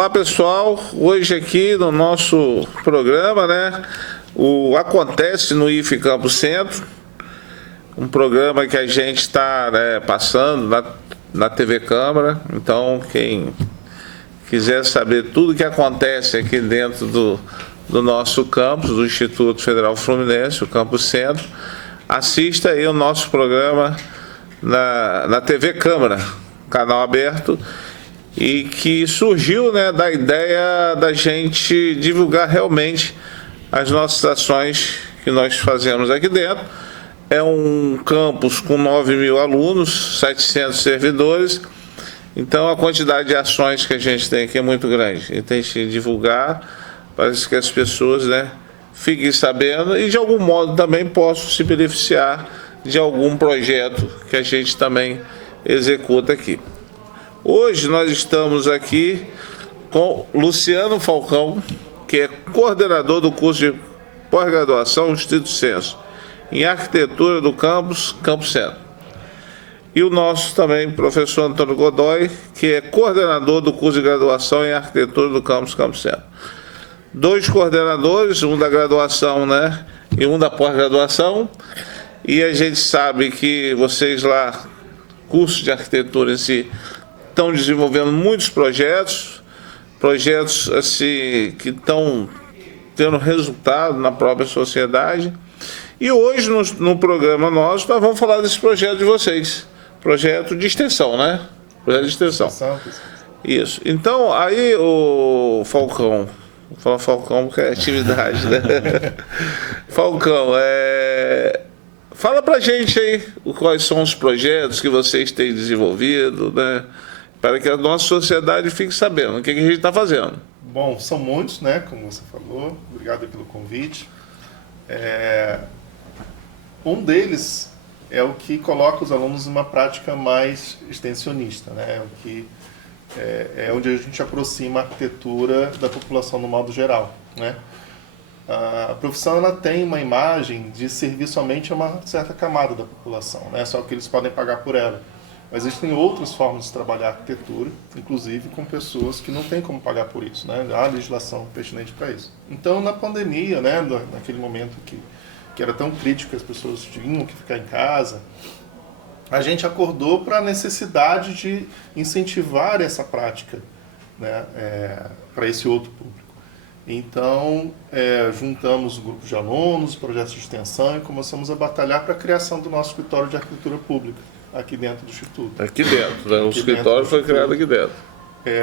Olá pessoal, hoje aqui no nosso programa, né, o Acontece no IFE Campo Centro, um programa que a gente está passando na TV Câmara. Então quem quiser saber tudo que acontece aqui dentro do nosso campus, do Instituto Federal Fluminense, o Campo Centro, assista aí o nosso programa na TV Câmara, canal aberto, e que surgiu, né, da ideia da gente divulgar realmente as nossas ações que nós fazemos aqui dentro. É um campus com 9.000 alunos, 700 servidores, então a quantidade de ações que a gente tem aqui é muito grande. A gente tem que divulgar para que as pessoas, né, fiquem sabendo e de algum modo também possam se beneficiar de algum projeto que a gente também executa aqui. Hoje nós estamos aqui com Luciano Falcão, que é coordenador do curso de pós-graduação Estrito Sensu em Arquitetura do Campus Campo Centro. E o nosso também professor Antônio Godoy, que é coordenador do curso de graduação em Arquitetura do Campus Campo Centro. Dois coordenadores, um da graduação, né, e um da pós-graduação. E a gente sabe que vocês lá, curso de arquitetura em si, estão desenvolvendo muitos projetos assim, que estão tendo resultado na própria sociedade. E hoje, no programa nosso, nós vamos falar desse projeto de vocês. Projeto de extensão, né? Projeto de extensão. Isso. Então, aí o Falcão, vou falar Falcão porque é atividade, né? Falcão, fala pra gente aí quais são os projetos que vocês têm desenvolvido, né? Para que a nossa sociedade fique sabendo o que a gente está fazendo. Bom, são muitos, né? Como você falou. Obrigado pelo convite. Um deles é o que coloca os alunos numa prática mais extensionista, né? O que é onde a gente aproxima a arquitetura da população no modo geral, né? A profissão, ela tem uma imagem de servir somente a uma certa camada da população, né? Só que eles podem pagar por ela. Mas existem outras formas de trabalhar a arquitetura, inclusive com pessoas que não têm como pagar por isso, né? Há legislação pertinente para isso. Então, na pandemia, né, naquele momento que era tão crítico que as pessoas tinham que ficar em casa, a gente acordou para a necessidade de incentivar essa prática, né, para esse outro público. Então, juntamos grupos de alunos, projetos de extensão e começamos a batalhar para a criação do nosso escritório de arquitetura pública, aqui dentro do Instituto. Aqui dentro, né? O escritório foi criado aqui dentro.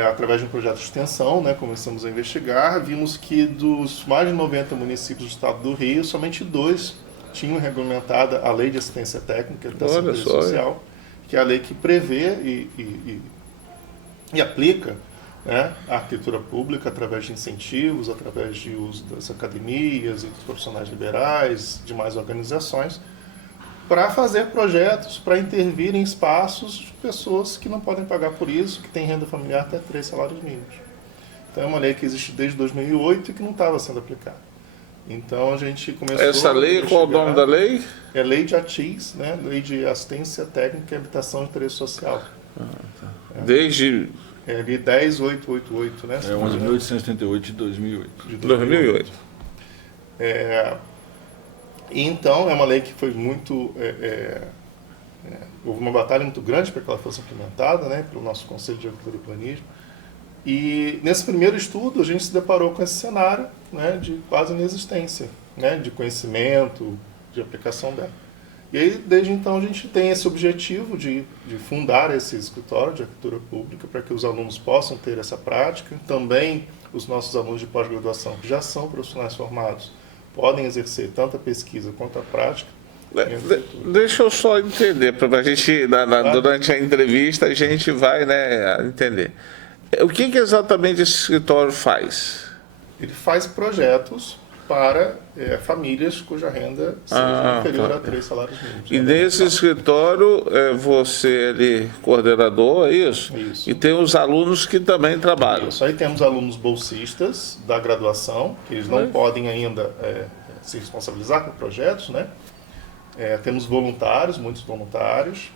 Através de um projeto de extensão, né, começamos a investigar, vimos que dos mais de 90 municípios do estado do Rio, somente 2 tinham regulamentada a Lei de Assistência Técnica da Seguridade Social, que é a lei que prevê e aplica, né, a arquitetura pública através de incentivos, através de uso das academias e dos profissionais liberais, de mais organizações, para fazer projetos, para intervir em espaços de pessoas que não podem pagar por isso, que têm renda familiar até 3 salários mínimos. Então é uma lei que existe desde 2008 e que não estava sendo aplicada. Então a gente começou... Essa lei, qual é o nome da lei? É Lei de ATIS, né? Lei de Assistência Técnica e Habitação de Interesse Social. Tá. Desde... É Lei 10.888, né? 11.878 de 2008. De 2008. Então, é uma lei que foi muito... houve uma batalha muito grande para que ela fosse implementada, né, pelo nosso Conselho de Arquitetura e Planismo. E nesse primeiro estudo, a gente se deparou com esse cenário, né, de quase inexistência, né, de conhecimento, de aplicação dela. E aí, desde então, a gente tem esse objetivo de fundar esse escritório de arquitetura pública para que os alunos possam ter essa prática. Também os nossos alunos de pós-graduação, que já são profissionais formados, podem exercer tanto a pesquisa quanto a prática. Deixa eu só entender, para a gente, durante a entrevista, a gente vai, né, entender. O que exatamente esse escritório faz? Ele faz projetos para famílias cuja renda seja inferior a 3 salários mínimos. E nesse escritório, você ali, coordenador, é isso? Isso. E tem os alunos que também trabalham. Isso aí temos alunos bolsistas da graduação, que eles não podem ainda se responsabilizar por projetos, né? Temos voluntários, muitos voluntários,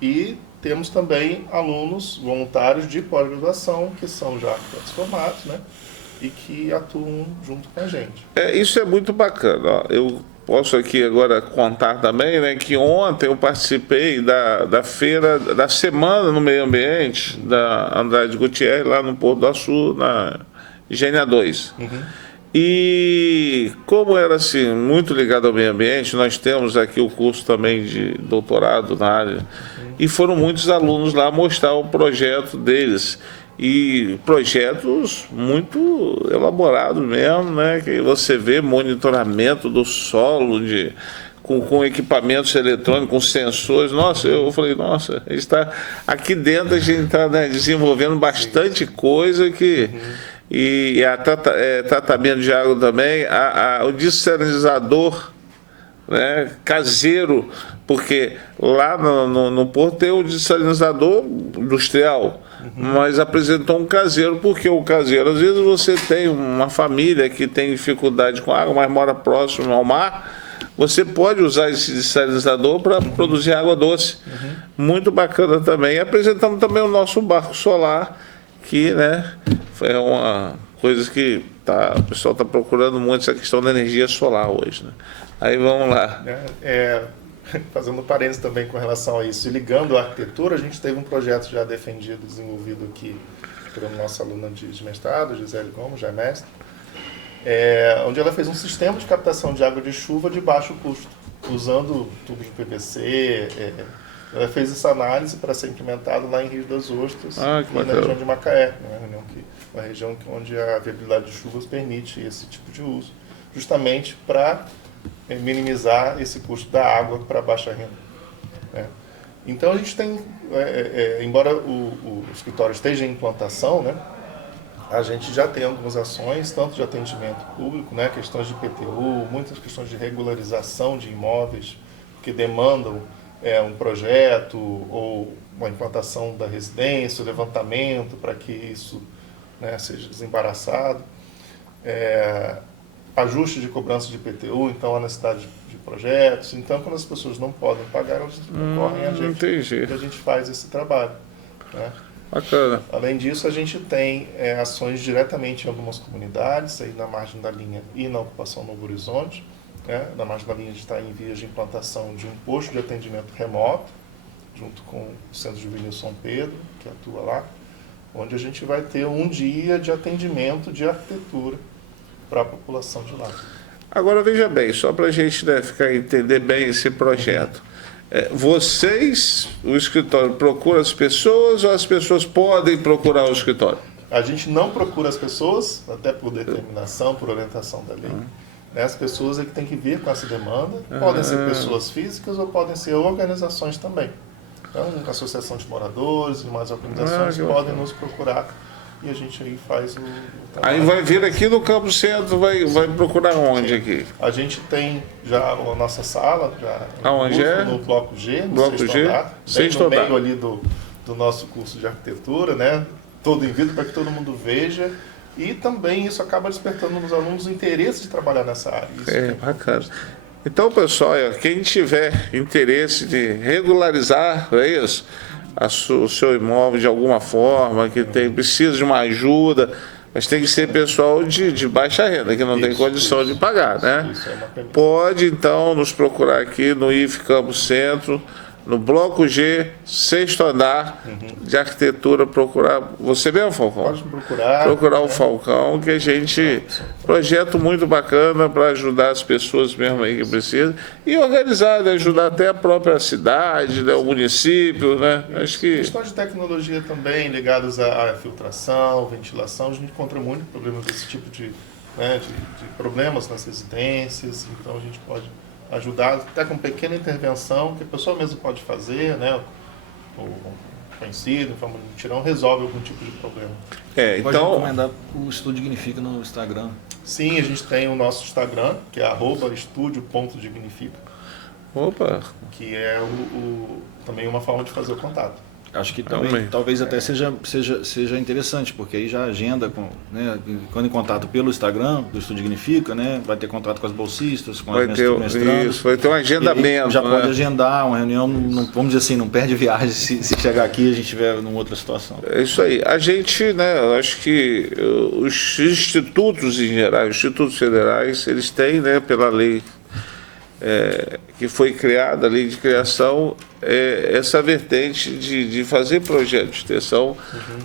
e temos também alunos voluntários de pós-graduação, que são já formados, né? E que atuam junto com a gente. Isso é muito bacana. Ó. Eu posso aqui agora contar também, né, que ontem eu participei da feira, da Semana no Meio Ambiente, da Andrade Gutierrez, lá no Porto do Açu, na Gênia 2. E como era assim, muito ligado ao meio ambiente, nós temos aqui o curso também de doutorado na área, e foram muitos alunos lá mostrar o projeto deles. E projetos muito elaborados mesmo, né? Que você vê monitoramento do solo com equipamentos eletrônicos, com sensores. Nossa, eu falei, nossa, a gente está aqui dentro, a gente está, né, desenvolvendo bastante coisa que. E tratamento de água também, o dessalinizador, né, caseiro, porque lá no Porto tem o dessalinizador industrial, mas apresentou um caseiro, porque o caseiro, às vezes você tem uma família que tem dificuldade com água, mas mora próximo ao mar, você pode usar esse dessalinizador para produzir água doce. Muito bacana também. E apresentamos também o nosso barco solar, que, né, é uma coisa que o pessoal está procurando muito, essa questão da energia solar hoje. Né? Aí vamos lá. Fazendo parênteses também com relação a isso, e ligando à arquitetura, a gente teve um projeto já defendido, desenvolvido aqui pela nossa aluna de mestrado, Gisele Gomes, já é mestre, onde ela fez um sistema de captação de água de chuva de baixo custo, usando tubos de PVC. Ela fez essa análise para ser implementado lá em Rio das Ostras, na região de Macaé, uma região onde a viabilidade de chuvas permite esse tipo de uso, justamente para minimizar esse custo da água para baixa renda. Né? Então a gente tem, embora o escritório esteja em implantação, né, a gente já tem algumas ações, tanto de atendimento público, né, questões de IPTU, muitas questões de regularização de imóveis que demandam um projeto ou uma implantação da residência, o levantamento para que isso, né, seja desembaraçado. Ajuste de cobrança de IPTU, então a necessidade de projetos. Então, quando as pessoas não podem pagar, elas recorrem a gente, e a gente faz esse trabalho. Né? Bacana. Além disso, a gente tem ações diretamente em algumas comunidades, aí na margem da linha e na ocupação Novo Horizonte. Né? Na margem da linha a gente está em vias de implantação de um posto de atendimento remoto, junto com o Centro Juvenil São Pedro, que atua lá, onde a gente vai ter um dia de atendimento de arquitetura para a população de lá. Agora veja bem, só para a gente, né, entender bem esse projeto. Vocês, o escritório, procura as pessoas ou as pessoas podem procurar o escritório? A gente não procura as pessoas, até por determinação, por orientação da lei. Né? As pessoas é que têm que vir com essa demanda. Podem ser pessoas físicas ou podem ser organizações também. Então, associação de moradores e mais organizações podem nos procurar. E a gente aí faz o trabalho. Aí vai vir aqui no Campo Centro, vai procurar onde? Sim. Aqui? A gente tem já a nossa sala, aonde no Bloco G, no Bloco sexto G? andar, Sexto no andar. meio ali do nosso curso de arquitetura, né? Todo em vidro para que todo mundo veja. E também isso acaba despertando nos alunos o interesse de trabalhar nessa área. Isso bacana. Então, pessoal, quem tiver interesse de regularizar, é isso? O seu imóvel de alguma forma, que precisa de uma ajuda, mas tem que ser pessoal de baixa renda, que não tem condição de pagar, né? Pode, então, nos procurar aqui no IFE Campo Centro, no Bloco G, sexto andar, de arquitetura, procurar você mesmo, Falcão? Pode procurar. Procurar o Falcão, que a gente... Projeto muito bacana para ajudar as pessoas mesmo aí que precisam e organizar, né, ajudar até a própria cidade, né, o município, né? Acho que... Questões de tecnologia também, ligadas à filtração, ventilação, a gente encontra muito problemas desse tipo de problemas nas residências, então a gente pode ajudar até com pequena intervenção que a pessoa mesmo pode fazer, né? O conhecido, em forma de mutirão, resolve algum tipo de problema. Pode recomendar o Estúdio Dignifica no Instagram. Sim, a gente tem o nosso Instagram, que é @estudio.dignifica. Opa! Que é também uma forma de fazer o contato. Acho que também, Amém. talvez até seja interessante, porque aí já agenda, né, quando em contato pelo Instagram do Estudo Dignifica, né, vai ter contato com as bolsistas, com Vai as ter, mestrandas. isso, vai ter um agendamento. Já pode né? agendar uma reunião, vamos dizer assim, não perde viagem se chegar aqui e a gente estiver numa outra situação. É isso aí. A gente, né, eu acho que os institutos em geral, os institutos federais, eles têm, né, pela lei que foi criada, a lei de criação, essa vertente de fazer projetos de extensão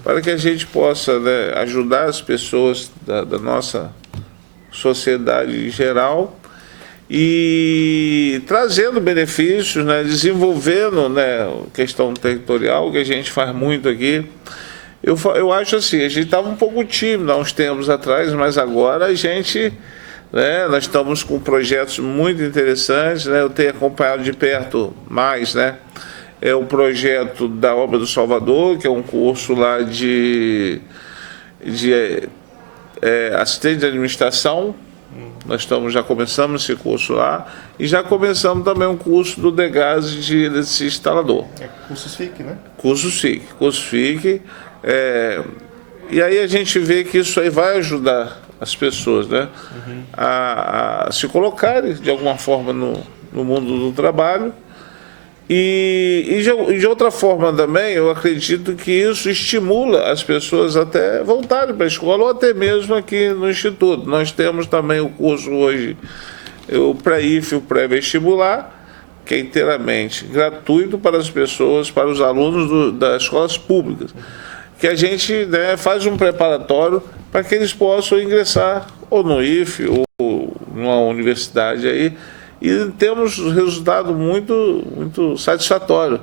para que a gente possa, né, ajudar as pessoas da nossa sociedade em geral e trazendo benefícios, né, desenvolvendo, né, questão territorial, que a gente faz muito aqui. Eu acho assim, a gente estava um pouco tímido há uns tempos atrás, mas agora a gente, né, nós estamos com projetos muito interessantes, né, eu tenho acompanhado de perto mais, né, o projeto da Obra do Salvador, que é um curso lá de assistente de administração. Nós já começamos esse curso lá e já começamos também um curso do Degas de eletricista instalador. Cursos FIC, né? Curso FIC. E aí a gente vê que isso aí vai ajudar as pessoas, né, a se colocarem de alguma forma no mundo do trabalho. E de outra forma também, eu acredito que isso estimula as pessoas até voltarem para a escola ou até mesmo aqui no Instituto. Nós temos também o curso hoje, o pré-IF, o pré-vestibular, que é inteiramente gratuito para as pessoas, para os alunos das escolas públicas, que a gente, né, faz um preparatório para que eles possam ingressar ou no IF ou numa universidade aí, e temos um resultado muito satisfatório.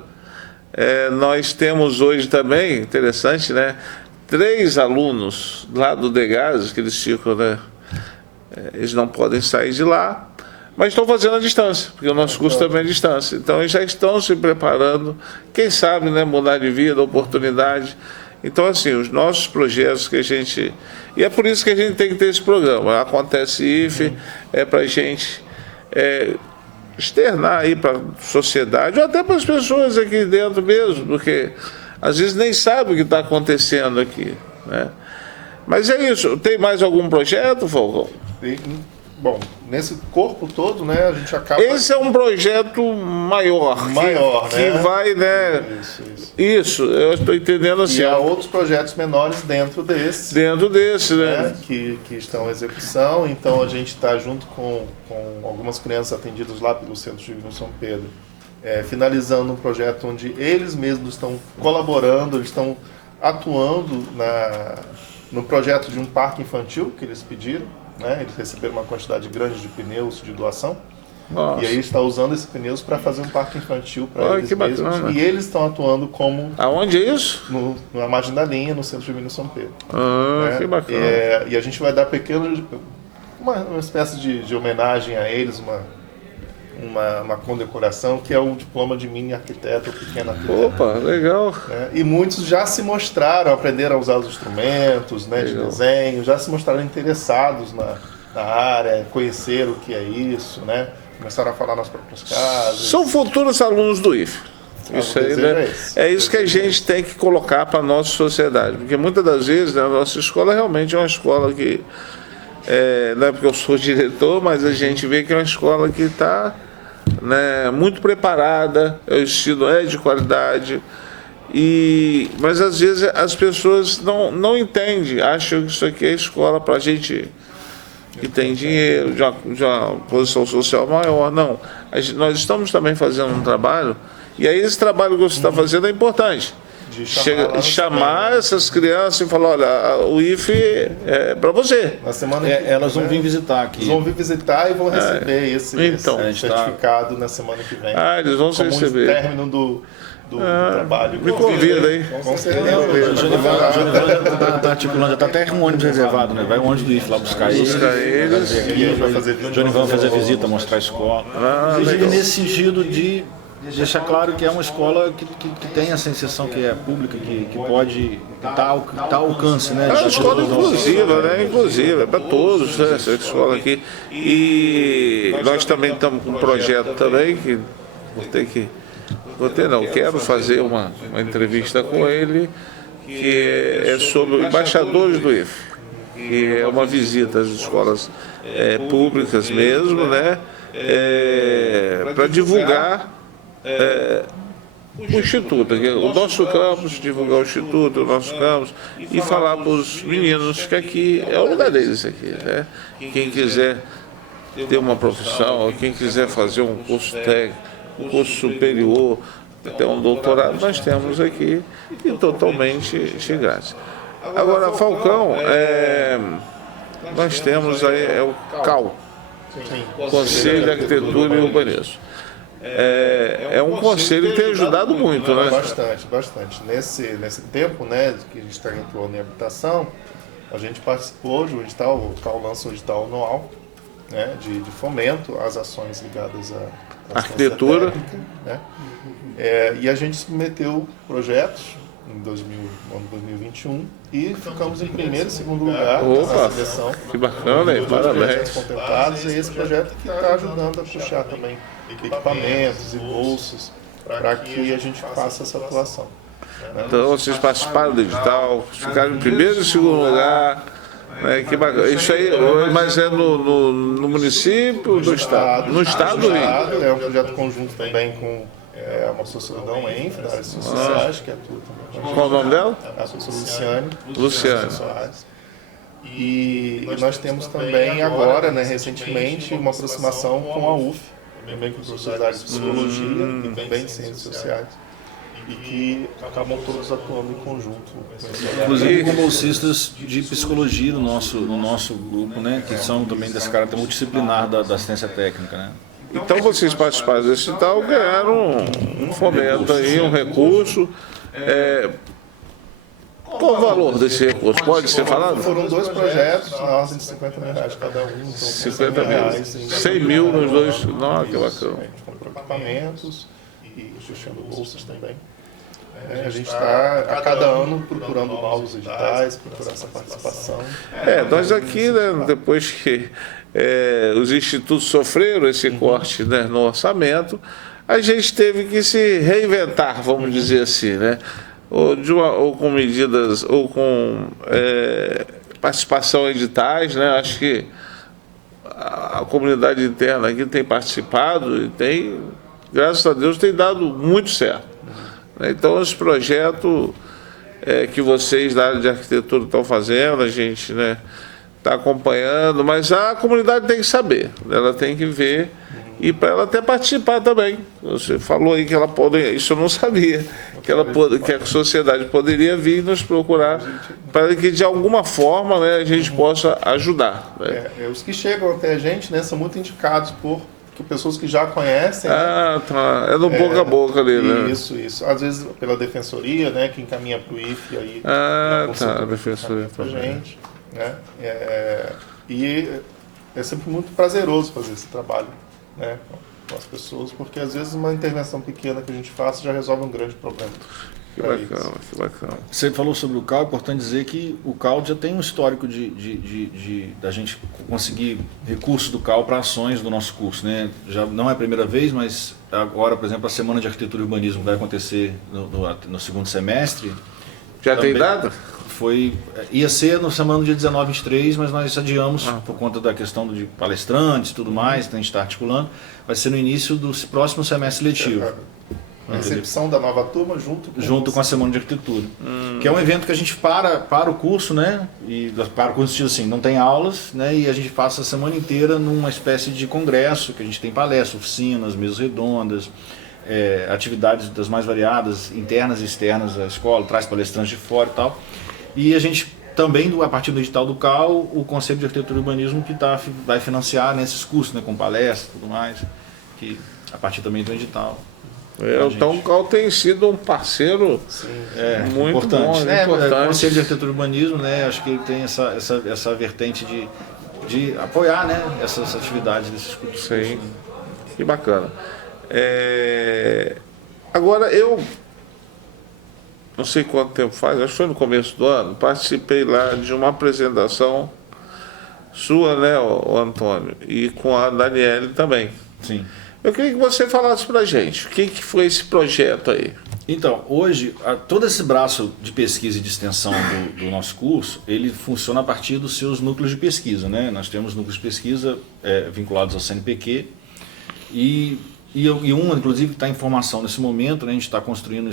Nós temos hoje também, interessante, né, 3 alunos lá do Degas, que eles ficam, né, eles não podem sair de lá, mas estão fazendo à distância, porque o nosso curso também é à distância. Então eles já estão se preparando, quem sabe, né, mudar de vida, oportunidade. Então, assim, os nossos projetos que a gente... E é por isso que a gente tem que ter esse programa. Acontece IF, para a gente externar aí para a sociedade, ou até para as pessoas aqui dentro mesmo, porque às vezes nem sabe o que está acontecendo aqui, né? Mas é isso. Tem mais algum projeto, Falcão? Bom, nesse corpo todo, né, a gente acaba... Esse é um projeto maior, que né? vai, né? Isso, eu estou entendendo assim. E há outros projetos menores dentro desse. Né? Que estão em execução. Então a gente está junto com algumas crianças atendidas lá pelo Centro Juvenil São Pedro, finalizando um projeto onde eles mesmos estão colaborando, eles estão atuando no projeto de um parque infantil que eles pediram. Né? Eles receberam uma quantidade grande de pneus de doação. Nossa. E aí está usando esses pneus para fazer um parque infantil para eles que mesmos. bacana. E eles estão atuando como... Aonde é isso? Na margem da linha, no Centro Juvenil São Pedro. Né? Que bacana. E a gente vai dar uma espécie de homenagem a eles, uma condecoração, que é o diploma de mini arquiteto ou pequeno arquiteto. Opa, legal. Né? E muitos já se mostraram, aprenderam a usar os instrumentos, né, de desenho, já se mostraram interessados na área, conheceram o que é isso, né? Começaram a falar nas próprias casas. São futuros alunos do IF. Isso aí, né? É isso que a gente tem que colocar para a nossa sociedade. Porque muitas das vezes, né, a nossa escola realmente é uma escola que, não é porque eu sou diretor, mas a gente vê que é uma escola que está, né, muito preparada, o ensino é de qualidade, mas às vezes as pessoas não entendem, acham que isso aqui é escola para a gente que tem dinheiro, de uma posição social maior. Não, nós estamos também fazendo um trabalho, e aí esse trabalho que você está fazendo é importante. De chamar essas crianças e falar, olha, o IF é para você. Na semana elas vão vir visitar aqui. Eles vão vir visitar e vão receber esse certificado na na semana que vem. Eles vão receber. Como término do trabalho. Me convida aí. Com certeza. O Jonivan está articulando, já está até com um ônibus reservado, né? Vai um ônibus do IF lá buscar eles. O Jonivan vai fazer a visita, mostrar a escola. Inclusive nesse sentido de deixar claro que é uma escola que tem essa inserção, que é pública, que pode estar ao alcance, né? É uma escola inclusiva, né? Inclusiva, é para todos, né? Essa escola aqui. E nós também estamos com um projeto também, que vou ter que Gostei não, quero fazer uma entrevista com ele, que é sobre embaixadores do IFE, que é uma visita às escolas públicas mesmo, né? Para divulgar o Instituto, o nosso campus, divulgar o Instituto, o nosso campus, e falar para os meninos que aqui é o lugar deles aqui, né? Quem quiser ter uma profissão, quem quiser fazer um curso técnico, um curso superior, até um doutorado, nós temos aqui, e totalmente grátis. Agora, Falcão, nós temos aí o CAU, Conselho de Arquitetura e Urbanismo. É um conselho que tem ajudado muito, né? Bastante. Nesse tempo, né, que a gente está entrando em habitação, a gente participou de um edital, o CAU lança um edital anual, né, de fomento às ações ligadas à arquitetura, técnica, né? E a gente submeteu projetos em 2021 e ficamos em primeiro e segundo lugar na seleção. Que bacana, hein? Parabéns. Contemplados, e esse projeto que está ajudando a puxar também equipamentos e bolsas para que a gente faça essa atuação. Então vocês participaram do edital, ficaram em primeiro e segundo lugar. Que bacana. Isso aí, mas é no município, no estado? No estado, é um projeto conjunto também com uma associação ENF, da área de ciências sociais, que atua também. Qual o nome dela? A associação Luciane. E nós temos também agora, né, recentemente, uma aproximação com a UF, também com professores da área de psicologia e também de ciências sociais, e que acabam todos atuando em conjunto. Inclusive com bolsistas de psicologia no nosso grupo, né, que são também desse caráter multidisciplinar da assistência técnica, né? Então vocês participaram desse tal, ganharam um fomento aí, um recurso. Qual o valor desse recurso? Pode ser falado? Foram 2 projetos, na ordem de R$50 mil cada um. Então 50 mil. 100 mil nos 2. Nossa, que bacana. Comprou equipamentos e fechando bolsas também. A gente está a cada ano procurando novos editais, procurando essa participação. Nós aqui, né, depois que os institutos sofreram esse corte, né, no orçamento, a gente teve que se reinventar, vamos dizer assim, né? Ou com medidas, ou com participação em editais, né? Acho que a comunidade interna aqui tem participado e tem, graças a Deus, tem dado muito certo. Então, esse projeto que vocês da área de arquitetura estão fazendo, a gente, né, está acompanhando, mas a comunidade tem que saber, ela tem que ver, e para ela até participar também. Você falou aí que ela pode, isso eu não sabia, que a sociedade poderia vir nos procurar para que de alguma forma, né, a gente possa ajudar. Né? Os que chegam até a gente, né, são muito indicados por pessoas que já conhecem. Tá. É no boca a boca ali, né? Isso. Às vezes pela defensoria, né, que encaminha para o IFE aí. A defensoria para gente, né? E é sempre muito prazeroso fazer esse trabalho, né, com as pessoas, porque às vezes uma intervenção pequena que a gente faça já resolve um grande problema. Que bacana. Você falou sobre o CAU, é importante dizer que o CAU já tem um histórico da gente conseguir recursos do CAU para ações do nosso curso, né? Já não é a primeira vez, mas agora, por exemplo, a Semana de Arquitetura e Urbanismo vai acontecer no segundo semestre. Já tem data? Ia ser na semana do dia 19 e 23, mas nós adiamos por conta da questão de palestrantes e tudo mais, que a gente está articulando. Vai ser no início do próximo semestre letivo. A recepção da nova turma junto com a Semana de Arquitetura. Que é um evento que a gente para o curso, né? E para o curso, assim, não tem aulas, né? E a gente passa a semana inteira numa espécie de congresso, que a gente tem palestras, oficinas, mesas redondas, atividades das mais variadas, internas e externas da escola, traz palestrantes de fora e tal. E a gente também, a partir do edital do CAU, o Conselho de Arquitetura e Urbanismo que vai financiar nesses cursos, né? Com palestras e tudo mais, que a partir também do edital. Então o CAU tem sido um parceiro muito importante. Importante. O Conselho de Arquitetura e Urbanismo, né, acho que ele tem essa vertente de apoiar, né, essas atividades desses cursos. Sim, que bacana. Agora, eu não sei quanto tempo faz, acho que foi no começo do ano, participei lá de uma apresentação sua, né, o Antônio, e com a Daniele também. Sim. Eu queria que você falasse para a gente, o que foi esse projeto aí? Então, hoje, todo esse braço de pesquisa e de extensão do nosso curso, ele funciona a partir dos seus núcleos de pesquisa, né? Nós temos núcleos de pesquisa vinculados ao CNPq e um, inclusive, que está em formação nesse momento, né? A gente está construindo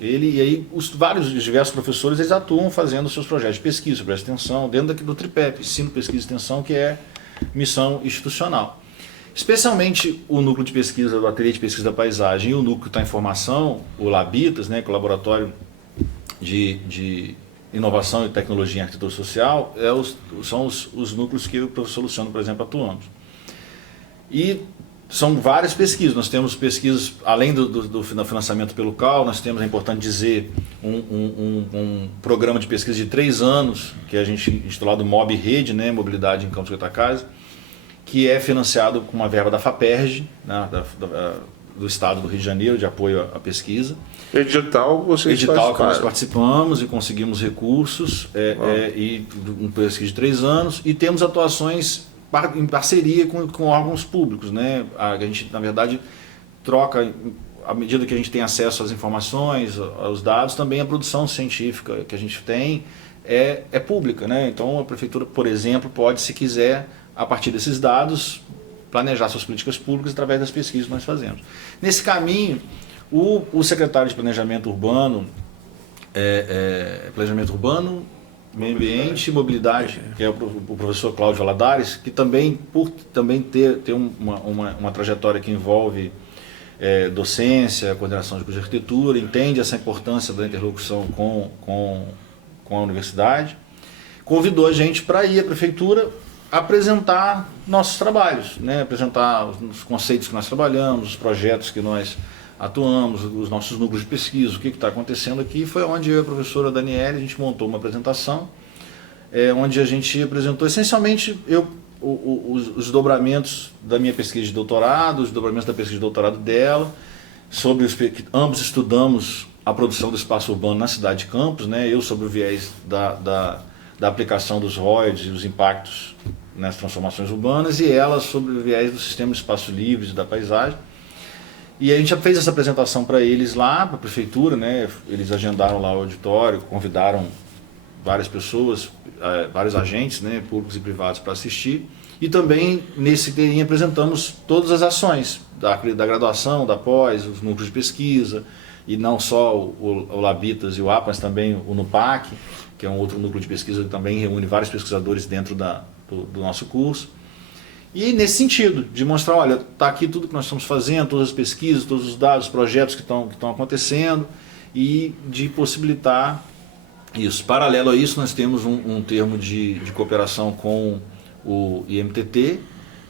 ele, e aí vários diversos professores eles atuam fazendo seus projetos de pesquisa, presta atenção, dentro do tripé, ensino, pesquisa e extensão, que é missão institucional. Especialmente o núcleo de pesquisa do Ateliê de Pesquisa da Paisagem e o núcleo que está em formação, o Labitas, né, que é o Laboratório de Inovação e Tecnologia em Arquitetura Social, são os núcleos que eu e o professor Luciano, por exemplo, atuamos. E são várias pesquisas, nós temos pesquisas, além do financiamento pelo CAL, nós temos, é importante dizer, um programa de pesquisa de 3 anos, que a gente intitulado MOB Rede, né, Mobilidade em Campos Goytacazes, que é financiado com uma verba da FAPERJ, né, do Estado do Rio de Janeiro, de apoio à pesquisa. Edital que nós participamos e conseguimos recursos, e um pesquisa de 3 anos, e temos atuações em parceria com órgãos públicos, né? A gente, na verdade, troca, à medida que a gente tem acesso às informações, aos dados, também a produção científica que a gente tem é pública, né? Então a prefeitura, por exemplo, pode, se quiser, a partir desses dados, planejar suas políticas públicas através das pesquisas que nós fazemos. Nesse caminho, o secretário de Planejamento Urbano, Meio Ambiente e Mobilidade, que é o professor Cláudio Valadares, que também, por também ter uma trajetória que envolve docência, coordenação de curso de arquitetura, entende essa importância da interlocução com a universidade, convidou a gente para ir à prefeitura apresentar nossos trabalhos, né? Apresentar os conceitos que nós trabalhamos, os projetos que nós atuamos, os nossos núcleos de pesquisa, o que está acontecendo aqui. Foi onde eu e a professora Daniele, a gente montou uma apresentação, onde a gente apresentou essencialmente os dobramentos da minha pesquisa de doutorado, os dobramentos da pesquisa de doutorado dela, sobre ambos estudamos a produção do espaço urbano na cidade de Campos, né? Eu sobre o viés da aplicação dos ROIDs e os impactos nas transformações urbanas, e ela sobre o viés do sistema de espaço livre e da paisagem. E a gente já fez essa apresentação para eles lá, para a prefeitura, né? Eles agendaram lá o auditório, convidaram várias pessoas, vários agentes, né, públicos e privados, para assistir. E também nesse inteirinho apresentamos todas as ações da graduação, da pós, os núcleos de pesquisa, e não só o Labitas e o APA, mas também o NUPAC, que é um outro núcleo de pesquisa que também reúne vários pesquisadores dentro do nosso curso. E nesse sentido, de mostrar, olha, está aqui tudo que nós estamos fazendo, todas as pesquisas, todos os dados, os projetos que estão acontecendo, e de possibilitar isso. Paralelo a isso, nós temos um termo de cooperação com o IMTT,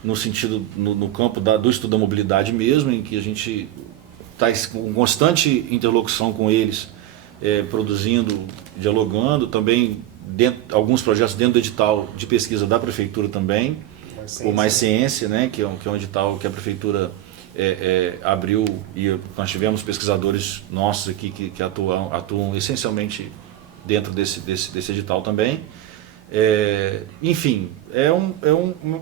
no sentido, no campo do estudo da mobilidade mesmo, em que a gente está em constante interlocução com eles, produzindo, dialogando, também alguns projetos dentro do edital de pesquisa da prefeitura também, o Mais Ciência, né, que é um edital que a prefeitura abriu, e nós tivemos pesquisadores nossos aqui que atuam essencialmente dentro desse edital também. Enfim,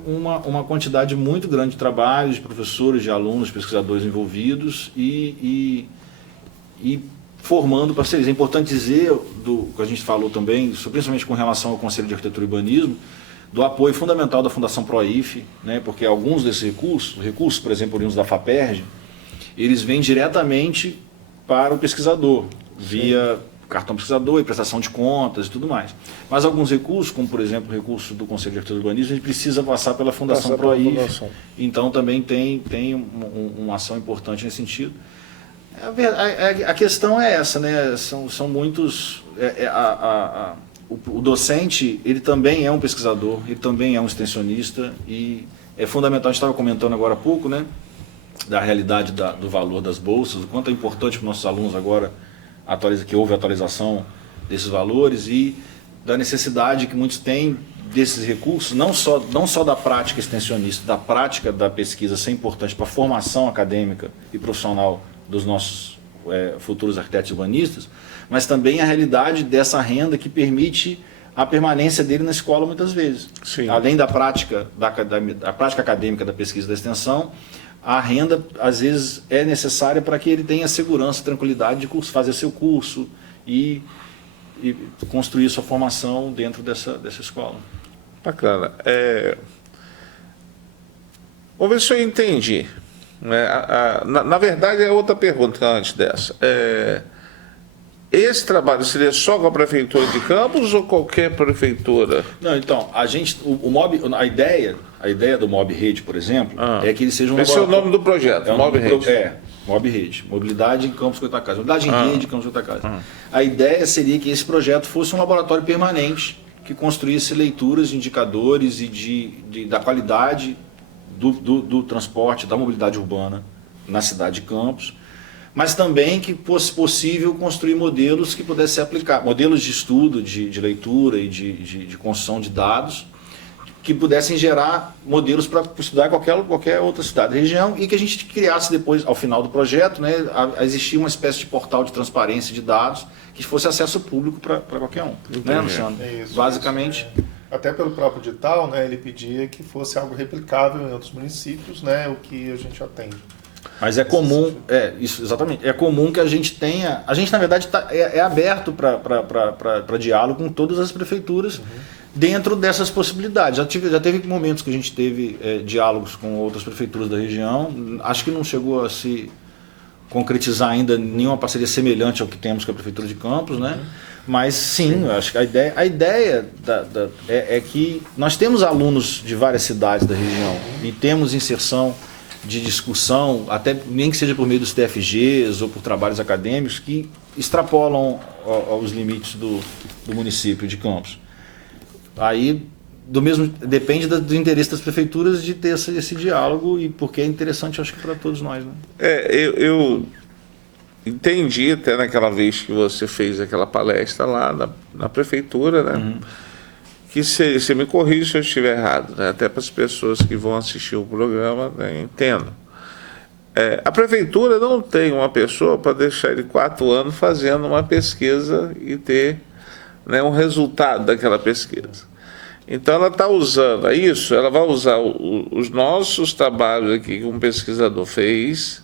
uma quantidade muito grande de trabalhos, de professores, de alunos, pesquisadores envolvidos e formando parcerias. É importante dizer, que a gente falou também, principalmente com relação ao Conselho de Arquitetura e Urbanismo, do apoio fundamental da Fundação PROIF, né, porque alguns desses recursos, por exemplo, oriundos da FAPERJ, eles vêm diretamente para o pesquisador, via cartão pesquisador e prestação de contas e tudo mais. Mas alguns recursos, como por exemplo o recurso do Conselho de Arquitetura e Urbanismo, a gente precisa passar pela Fundação PROIF, então também tem uma ação importante nesse sentido. A questão é essa, né? São muitos... O docente, ele também é um pesquisador, ele também é um extensionista, e é fundamental, a gente estava comentando agora há pouco, né, da realidade do valor das bolsas, o quanto é importante para os nossos alunos agora, que houve atualização desses valores, e da necessidade que muitos têm desses recursos, não só da prática extensionista, da prática da pesquisa ser importante para a formação acadêmica e profissional dos nossos futuros arquitetos urbanistas, mas também a realidade dessa renda que permite a permanência dele na escola muitas vezes. Sim. Além da prática, da prática acadêmica da pesquisa e da extensão, a renda, às vezes, é necessária para que ele tenha segurança, tranquilidade de fazer seu curso e construir sua formação dentro dessa escola. Bacana. Vamos ver se eu entendi. Na verdade, é outra pergunta antes dessa. Esse trabalho seria só com a Prefeitura de Campos ou qualquer prefeitura? Não, então, a ideia do Mob Rede, por exemplo, é que ele seja um Esse é o nome do projeto, Mob Rede. Mob Rede, Mobilidade em Campos Goytacazes, Mobilidade em Rede em Campos Goytacazes. A ideia seria que esse projeto fosse um laboratório permanente que construísse leituras de indicadores e da qualidade do transporte, da mobilidade urbana na cidade de Campos, mas também que fosse possível construir modelos que pudessem ser aplicados, modelos de estudo, de leitura e de construção de dados, que pudessem gerar modelos para estudar qualquer outra cidade, região, e que a gente criasse depois, ao final do projeto, né, a existir uma espécie de portal de transparência de dados que fosse acesso público para qualquer um. Né, Luciano? Isso, basicamente. Até pelo próprio edital, né, ele pedia que fosse algo replicável em outros municípios, né, o que a gente atende. Mas é comum, isso exatamente, é comum que a gente tenha, a gente na verdade é aberto para diálogo com todas as prefeituras dentro dessas possibilidades. Já teve momentos que a gente teve diálogos com outras prefeituras da região, acho que não chegou a se concretizar ainda nenhuma parceria semelhante ao que temos com a Prefeitura de Campos, né? Mas sim, eu acho que a ideia é que nós temos alunos de várias cidades da região e temos inserção de discussão, até nem que seja por meio dos TFGs ou por trabalhos acadêmicos que extrapolam os limites do município de Campos. Aí, depende do interesse das prefeituras de ter esse diálogo, e porque é interessante, acho que para todos nós. Né? Eu entendi até naquela vez que você fez aquela palestra lá na prefeitura, né? Que você me corrija se eu estiver errado, né? Até para as pessoas que vão assistir o programa, né? Entendam. A prefeitura não tem uma pessoa para deixar ele 4 anos fazendo uma pesquisa e ter, né, um resultado daquela pesquisa. Então ela está usando isso, ela vai usar os nossos trabalhos aqui que um pesquisador fez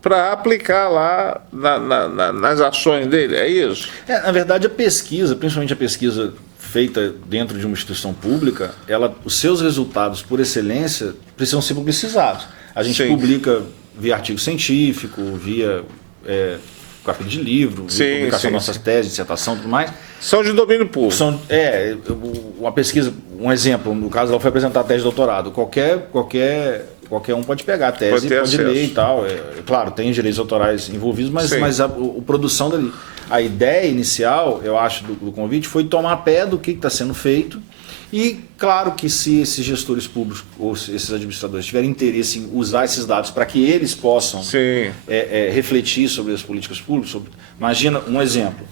para aplicar lá nas ações dele, é isso? Na verdade, a pesquisa, principalmente a pesquisa feita dentro de uma instituição pública, os seus resultados, por excelência, precisam ser publicizados. A gente publica via artigo científico, via capítulo de livro, via publicação de nossas teses, dissertação e tudo mais. São de domínio público. Uma pesquisa, um exemplo, no caso ela foi apresentar a tese de doutorado. Qualquer um pode pegar a tese e pode ler e tal. Claro, tem direitos autorais envolvidos, mas a produção dali. A ideia inicial, eu acho, do convite foi tomar pé do que está sendo feito. E, claro, que se esses gestores públicos ou esses administradores tiverem interesse em usar esses dados para que eles possam refletir sobre as políticas públicas, imagina um exemplo,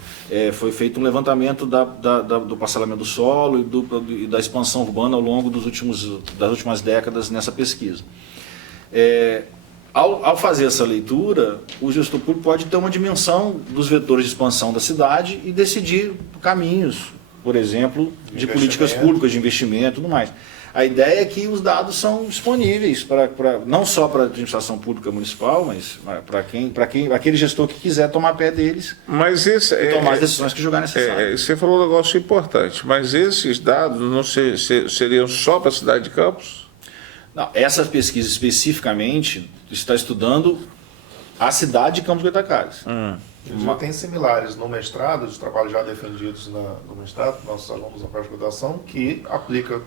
foi feito um levantamento do parcelamento do solo e da expansão urbana ao longo das últimas décadas nessa pesquisa. Ao fazer essa leitura, o gestor público pode ter uma dimensão dos vetores de expansão da cidade e decidir caminhos, por exemplo, de políticas públicas, de investimento e tudo mais. A ideia é que os dados são disponíveis não só para a administração pública municipal, mas para aquele gestor que quiser tomar pé deles e tomar as decisões que julgar necessárias. Você falou um negócio importante, mas esses dados não seriam só para a cidade de Campos? Não, essa pesquisa especificamente está estudando a cidade de Campos Goytacazes. Já tem similares no mestrado, de trabalhos já defendidos no mestrado, nossos alunos na pós-graduação, que aplica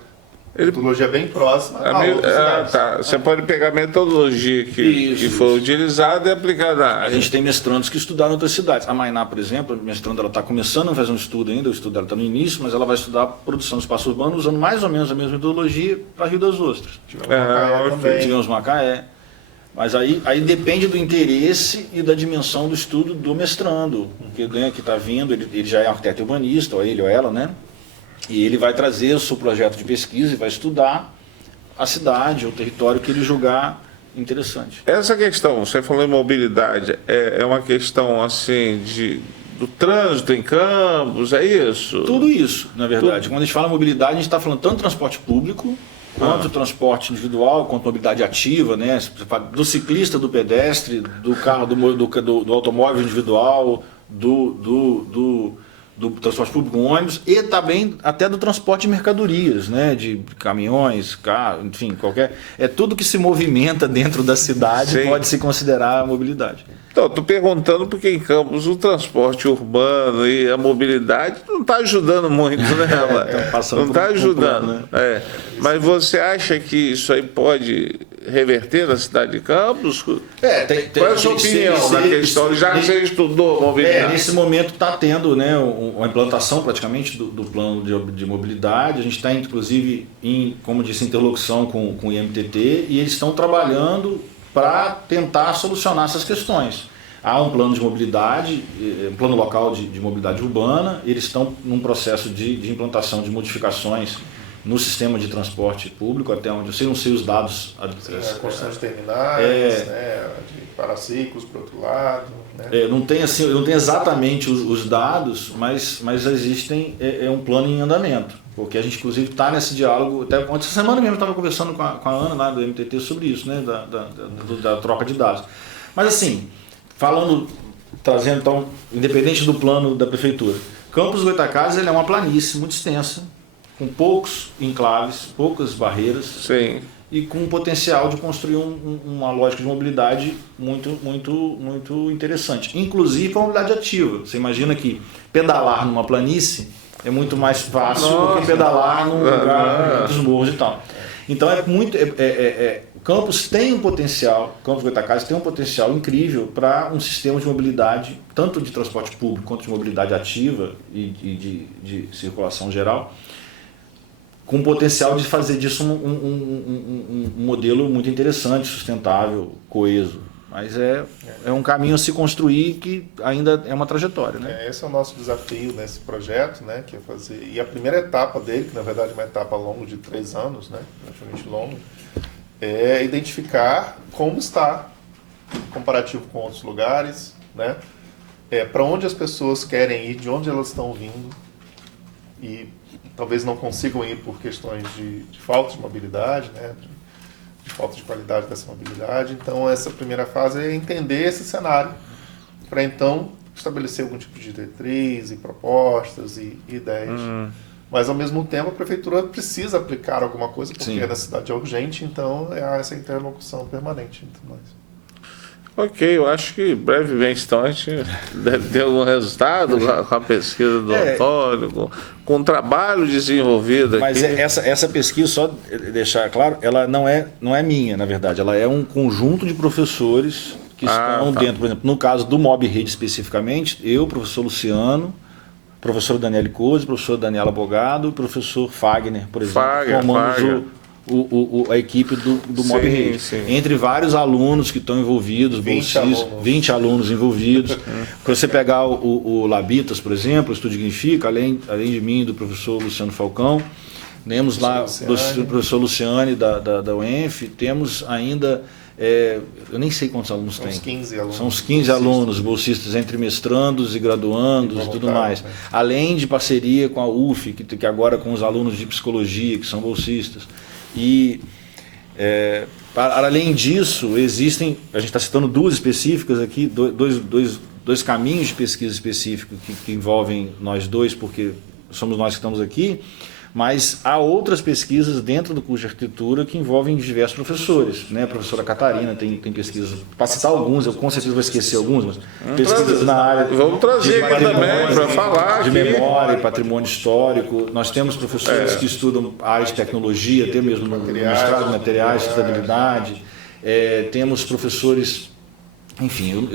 metodologia bem próxima a outras cidades. Você pode pegar a metodologia que foi utilizada e aplicar na área. A gente tem mestrandos que estudaram em outras cidades. A Mainá, por exemplo, a mestranda, ela está começando a fazer um estudo ainda, o estudo dela está no início, mas ela vai estudar a produção do espaço urbano usando mais ou menos a mesma metodologia para Rio das Ostras. Tivemos Macaé. Mas aí depende do interesse e da dimensão do estudo do mestrando, que está vindo, ele já é arquiteto urbanista, ou ele ou ela, né? E ele vai trazer o seu projeto de pesquisa e vai estudar a cidade, o território que ele julgar interessante. Essa questão, você falou em mobilidade, é uma questão assim do trânsito em Campos, é isso? Tudo isso, na verdade. Quando a gente fala mobilidade, a gente está falando tanto transporte público, quanto transporte individual, quanto mobilidade ativa, né? Do ciclista, do pedestre, do carro, do automóvel individual, do transporte público, ônibus, e também até do transporte de mercadorias, né? De caminhões, carro, enfim, qualquer... É tudo que se movimenta dentro da cidade. Sim. Pode se considerar mobilidade. Então, estou perguntando porque em Campos o transporte urbano e a mobilidade não está ajudando muito, né? Não está ajudando. Plano, né? Mas você acha que isso aí pode reverter na cidade de Campos? Qual é a sua opinião na questão? Já que você estudou mobilidade. Nesse momento está tendo, né, uma implantação praticamente do plano de mobilidade. A gente está, inclusive, como disse, interlocução com o IMTT, e eles estão trabalhando para tentar solucionar essas questões. Há um plano de mobilidade, um plano local de mobilidade urbana, eles estão num processo de implantação de modificações no sistema de transporte público, até onde eu não sei os dados. A construção de terminais, né, de paraciclos para o outro lado. Né? Eu não tenho exatamente os dados, mas existem um plano em andamento. Porque a gente, inclusive, está nesse diálogo. Até essa semana mesmo eu estava conversando com a Ana lá do MTT sobre isso, né, da troca de dados. Mas assim, trazendo então, independente do plano da prefeitura, Campos do Goytacazes ele é uma planície muito extensa, com poucos enclaves, poucas barreiras. Sim. E com um potencial de construir uma lógica de mobilidade muito interessante. Inclusive para a mobilidade ativa. Você imagina que pedalar numa planície é muito mais fácil do que pedalar num lugar dos morros e tal. Então Campos tem um potencial, Campos do Goytacazes tem um potencial incrível para um sistema de mobilidade, tanto de transporte público quanto de mobilidade ativa e de circulação geral, com o potencial de fazer disso um modelo muito interessante, sustentável, coeso. Mas é um caminho a se construir que ainda é uma trajetória, né? Esse é o nosso desafio nesse projeto, né? Que é fazer... E a primeira etapa dele, que na verdade é uma etapa longa de 3 anos, né? Praticamente longa, é identificar como está comparativo com outros lugares, né? Para onde as pessoas querem ir, de onde elas estão vindo, e talvez não consigam ir por questões de falta de mobilidade, né? De falta de qualidade dessa mobilidade. Então, essa primeira fase é entender esse cenário, para então estabelecer algum tipo de diretriz e propostas e ideias. Mas, ao mesmo tempo, a prefeitura precisa aplicar alguma coisa, porque a necessidade é urgente, então é essa interlocução permanente entre nós. Ok, eu acho que brevemente então, a gente deve ter algum resultado com a pesquisa do Antônio, com o trabalho desenvolvido aqui. Mas essa pesquisa, só deixar claro, ela não é minha, na verdade, ela é um conjunto de professores que estão dentro, por exemplo, no caso do Mob Rede especificamente, eu, professor Luciano, professor Daniele Couso, professor Daniela Bogado e professor Fagner, por exemplo, formamos a equipe do Mob Rede. Entre vários alunos que estão envolvidos, 20 alunos envolvidos. Para você pegar o Labitas, por exemplo, o Estúdio Dignifica, além de mim e do professor Luciano Falcão, temos lá o professor Luciane da UENF, temos ainda, eu nem sei quantos alunos tem. São uns 15 alunos, bolsistas entre mestrandos e graduandos e tudo mais. Né? Além de parceria com a UF, que agora com os alunos de psicologia, que são bolsistas. E, além disso, existem, a gente está citando 2 específicas aqui, dois caminhos de pesquisa específicos que envolvem nós dois, porque somos nós que estamos aqui, mas há outras pesquisas dentro do curso de arquitetura que envolvem diversos professores, né? A professora Catarina tem pesquisas, para citar alguns, eu com certeza vou esquecer alguns, mas pesquisas na área vamos trazer aqui também para falar de memória e patrimônio histórico. Nós temos professores que estudam a área de tecnologia, até mesmo no mestrado, materiais, sustentabilidade. Temos professores, enfim,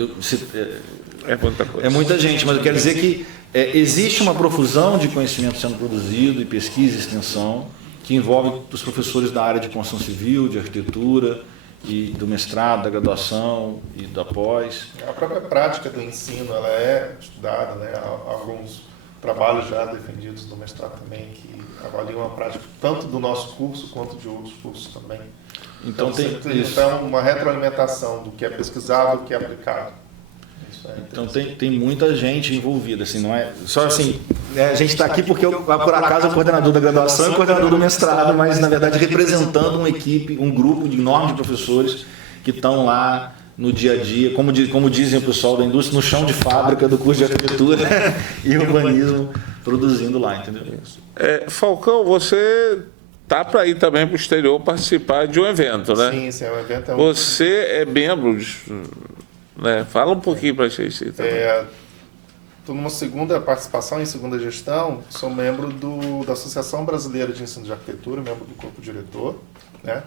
é muita gente, mas eu quero dizer que existe uma profusão de conhecimento sendo produzido, e pesquisa e extensão, que envolve os professores da área de construção civil, de arquitetura, e do mestrado, da graduação e da pós. A própria prática do ensino ela é estudada, né? Há alguns trabalhos já defendidos no mestrado também, que avaliam a prática tanto do nosso curso quanto de outros cursos também. Então tem uma retroalimentação do que é pesquisado e do que é aplicado. Então tem muita gente envolvida, assim, não é só assim, a gente está aqui porque por acaso é o coordenador da graduação e o coordenador do mestrado, mas na verdade representando uma equipe, um grupo enorme de professores que estão lá no dia a dia, como dizem o pessoal da indústria, no chão de fábrica do curso de arquitetura e urbanismo, produzindo lá, entendeu? Falcão, você tá para ir também para o exterior participar de um evento, né? Sim, o evento é Você é membro, né? Fala um pouquinho para a gente aí também. Estou numa segunda participação, em segunda gestão, sou membro da Associação Brasileira de Ensino de Arquitetura, membro do corpo diretor, né?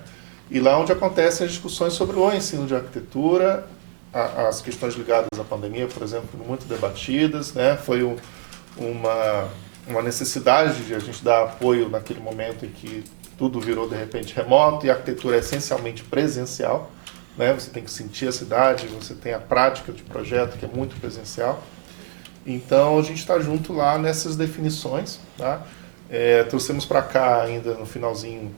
E lá onde acontecem as discussões sobre o ensino de arquitetura, as questões ligadas à pandemia, por exemplo, muito debatidas, né? Foi uma necessidade de a gente dar apoio naquele momento em que tudo virou de repente remoto e a arquitetura é essencialmente presencial, né? Você tem que sentir a cidade, você tem a prática de projeto que é muito presencial. Então a gente está junto lá nessas definições, tá? Trouxemos para cá ainda no finalzinho,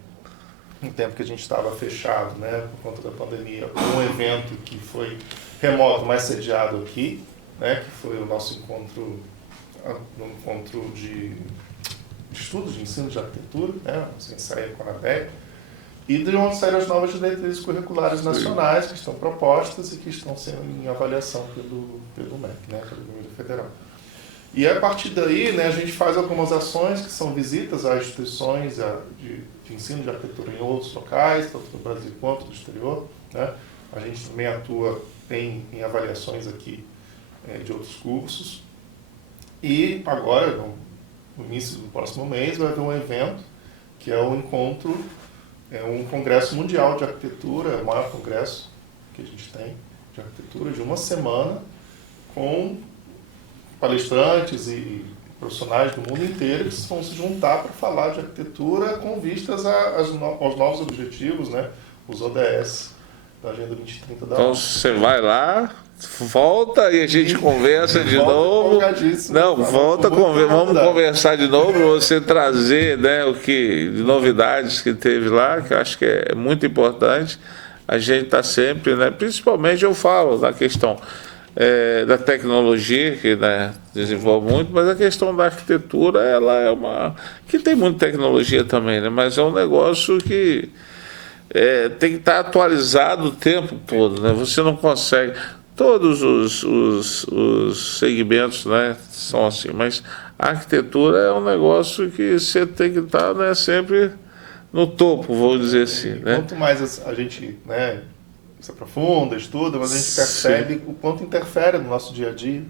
um tempo que a gente estava fechado, né, por conta da pandemia, um evento que foi remoto, mas sediado aqui, né, que foi o nosso encontro de estudos de ensino de arquitetura, né, o ensaio com a ANADEC, e de onde saíram as novas diretrizes curriculares nacionais que estão propostas e que estão sendo em avaliação pelo MEC, né, pelo governo federal. E a partir daí, né, a gente faz algumas ações que são visitas a instituições de ensino de arquitetura em outros locais, tanto do Brasil quanto do exterior, né? A gente também atua em avaliações aqui de outros cursos. E agora, no início do próximo mês, vai haver um evento que é um encontro, um congresso mundial de arquitetura, o maior congresso que a gente tem de arquitetura, de uma semana, com palestrantes e profissionais do mundo inteiro que vão se juntar para falar de arquitetura com vistas aos novos objetivos, né? Os ODS da Agenda 2030 da ONU. Então você vai lá, volta e a gente conversa de novo. Não, vamos conversar de novo, você trazer, né, de novidades que teve lá, que eu acho que é muito importante. A gente está sempre, né, principalmente eu falo da questão da tecnologia, que, né, desenvolve muito, mas a questão da arquitetura, ela é que tem muita tecnologia também, né, mas é um negócio que tem que estar atualizado o tempo todo, né, você não consegue, todos os segmentos, né, são assim, mas a arquitetura é um negócio que você tem que estar, né, sempre no topo, vou dizer assim, né. Quanto mais a gente, né, se aprofunda, estuda, mas a gente percebe o quanto interfere no nosso dia a dia,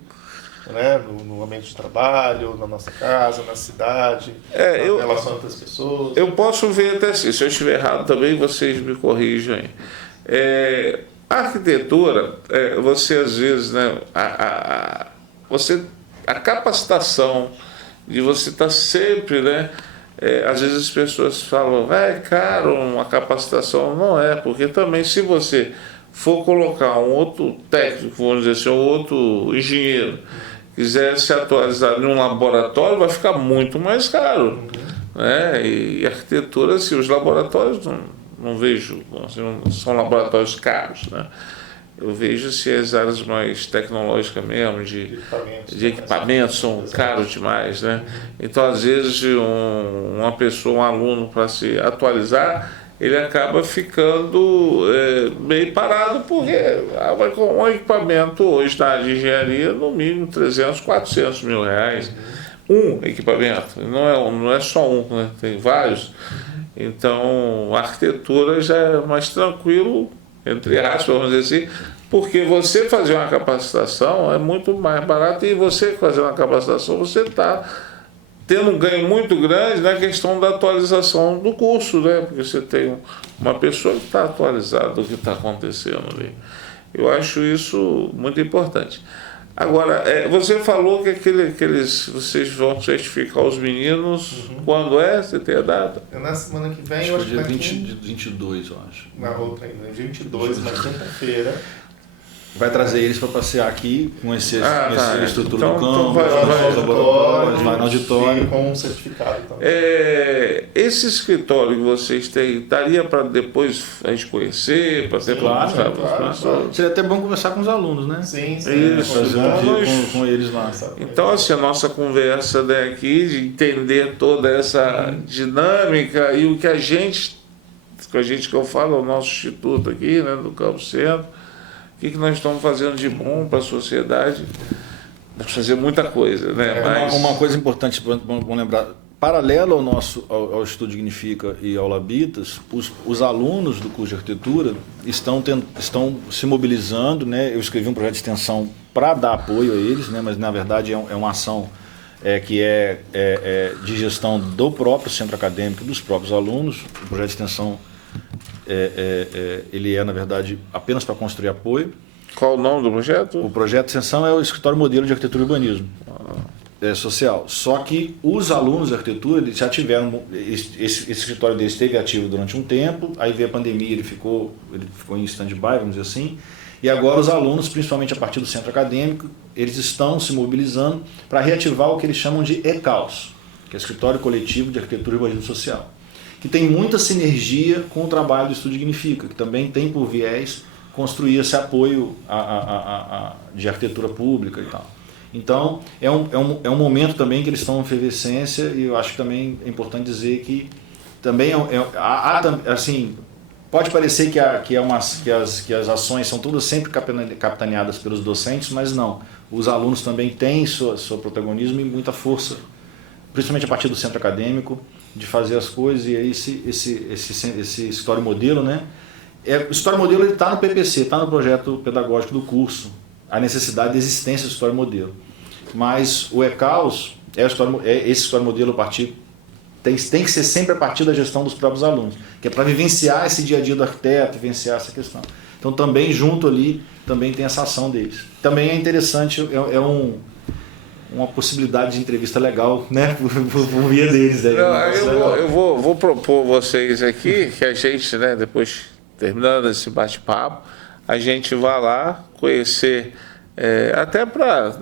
né? No ambiente de trabalho, na nossa casa, na cidade, na relação entre as pessoas. Eu posso ver até assim, se eu estiver errado também, vocês me corrijam aí. A arquitetura, você às vezes, né, a capacitação de você estar sempre, né, às vezes as pessoas falam, é caro uma capacitação, não é, porque também se você for colocar um outro técnico, vamos dizer assim, um outro engenheiro, quiser se atualizar em um laboratório, vai ficar muito mais caro, né? E arquitetura, assim, os laboratórios não vejo, assim, não são laboratórios caros, né? Eu vejo se as áreas mais tecnológicas mesmo, de equipamentos, são caros demais, né? Então, às vezes, uma pessoa, um aluno, para se atualizar, ele acaba ficando meio parado, porque um equipamento hoje na área de engenharia, no mínimo 300, 400 mil reais. Um equipamento, não é só um, né? Tem vários. Então, a arquitetura já é mais tranquilo, entre aspas, vamos dizer assim, porque você fazer uma capacitação é muito mais barato e você fazer uma capacitação, você está tendo um ganho muito grande na questão da atualização do curso, né? Porque você tem uma pessoa que está atualizada do que está acontecendo ali. Eu acho isso muito importante. Agora, você falou que vocês vão certificar os meninos, quando é? Você tem a data? Na semana que vem, acho eu acho que dia 22, eu acho. Na outra ainda, dia 22, na quinta-feira. vai trazer eles para passear aqui, conhecer a estrutura Então, do campo, vai os laboratórios, vai no auditório. E com um certificado também. Esse escritório que vocês têm, daria para depois a gente conhecer, para ter para mostrar para as pessoas? Seria até bom conversar com os alunos, né? Sim, sim. Isso, Fazer um dia com eles lá. Então, assim, a nossa conversa aqui, de entender toda essa dinâmica e o que a gente que eu falo, o nosso instituto aqui, né, do Campo Centro, o que nós estamos fazendo de bom para a sociedade. Vamos fazer muita coisa, né? Mas... Uma coisa importante, vamos lembrar, paralelo ao Instituto Dignifica e ao Labitas, os alunos do curso de arquitetura estão se mobilizando, né? Eu escrevi um projeto de extensão para dar apoio a eles, né? Mas na verdade é uma ação que é de gestão do próprio centro acadêmico e dos próprios alunos. O projeto de extensão ele na verdade, apenas para construir apoio. Qual o nome do projeto? O projeto de extensão é o Escritório Modelo de Arquitetura e Urbanismo Social. Só que os alunos de arquitetura eles já tiveram, esse escritório deles esteve ativo durante um tempo, aí veio a pandemia, ele ficou em stand-by, vamos dizer assim, e agora os alunos, principalmente a partir do centro acadêmico, eles estão se mobilizando para reativar o que eles chamam de ECAUS, que é Escritório Coletivo de Arquitetura e Urbanismo Social, que tem muita sinergia com o trabalho do Instituto Dignifica, que também tem por viés construir esse apoio de arquitetura pública e tal. Então, é um momento também que eles estão em efervescência e eu acho que também é importante dizer que também assim, pode parecer que as ações são todas sempre capitaneadas pelos docentes, mas não. Os alunos também têm seu protagonismo e muita força, principalmente a partir do centro acadêmico, de fazer as coisas, e aí esse história modelo, né? O História Modelo está no PPC, está no projeto pedagógico do curso, a necessidade de existência do História Modelo. Mas o ECAUS, esse História Modelo tem que ser sempre a partir da gestão dos próprios alunos, que é para vivenciar esse dia a dia do arquiteto, vivenciar essa questão. Então também junto ali, também tem essa ação deles. Também é interessante, uma possibilidade de entrevista legal, né, por via deles. Aí, eu vou propor vocês aqui, que a gente, né, depois... terminando esse bate-papo, a gente vai lá conhecer, até para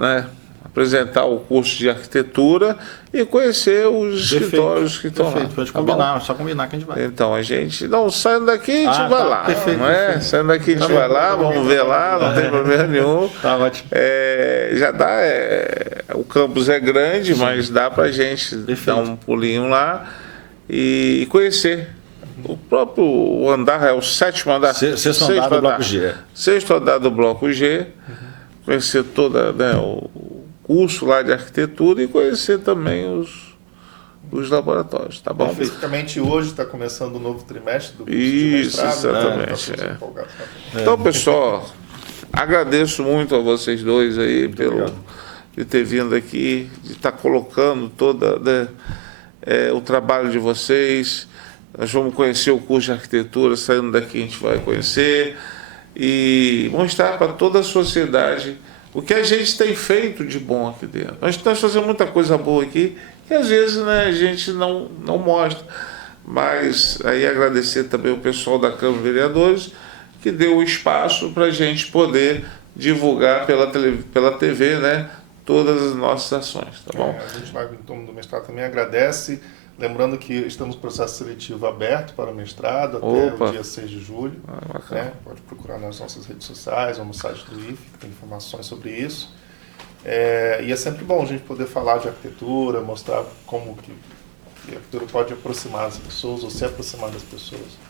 apresentar o curso de arquitetura e conhecer os escritórios que estão lá. Pode combinar, só combinar que a gente vai. Então, a gente, saindo daqui, a gente vai lá. Perfeito, não é? perfeito. Saindo daqui, a gente vai lá, vamos ver lá, não tem problema nenhum. Tá ótimo. Já dá, o campus é grande, mas dá para a gente dar um pulinho lá e conhecer. O próprio andar é o 7º andar. Sexto andar do Bloco G. 6º andar do Bloco G. Conhecer todo o curso lá de arquitetura e conhecer também os laboratórios, tá bom? Basicamente hoje está começando o novo trimestre do curso Isso, de mestrado. exatamente. Então, pessoal, agradeço muito a vocês dois aí de ter vindo aqui, de estar colocando todo o trabalho de vocês. Nós vamos conhecer o curso de arquitetura, saindo daqui a gente vai conhecer e mostrar para toda a sociedade o que a gente tem feito de bom aqui dentro. Nós estamos fazendo muita coisa boa aqui que às vezes a gente não mostra, mas aí agradecer também o pessoal da Câmara de Vereadores que deu o espaço para a gente poder divulgar pela TV, né, todas as nossas ações, tá bom? A gente lá, em torno do mestrado, também agradece. Lembrando que estamos no processo seletivo aberto para o mestrado até o dia 6 de julho. Pode procurar nas nossas redes sociais ou no site do IFE, tem informações sobre isso. E é sempre bom a gente poder falar de arquitetura, mostrar como que a arquitetura pode aproximar as pessoas ou se aproximar das pessoas.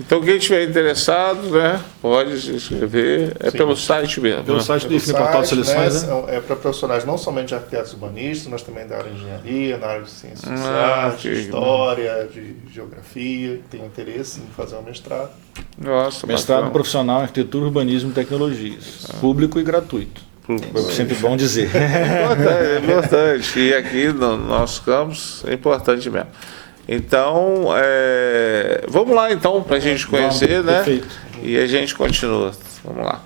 Então, quem estiver interessado, né, pode se inscrever. É pelo site mesmo. Pelo site do IFE, portal de seleções, né? É para profissionais não somente de arquitetos urbanistas, mas também da área de engenharia, na área de ciências sociais, de história, de geografia, tem interesse em fazer um mestrado. Nossa, mestrado profissional em arquitetura, urbanismo e tecnologias, público e gratuito. É sempre bom dizer. É importante. E aqui no nosso campus é importante mesmo. Então, vamos lá então para a gente conhecer, né? Perfeito. E a gente continua. Vamos lá.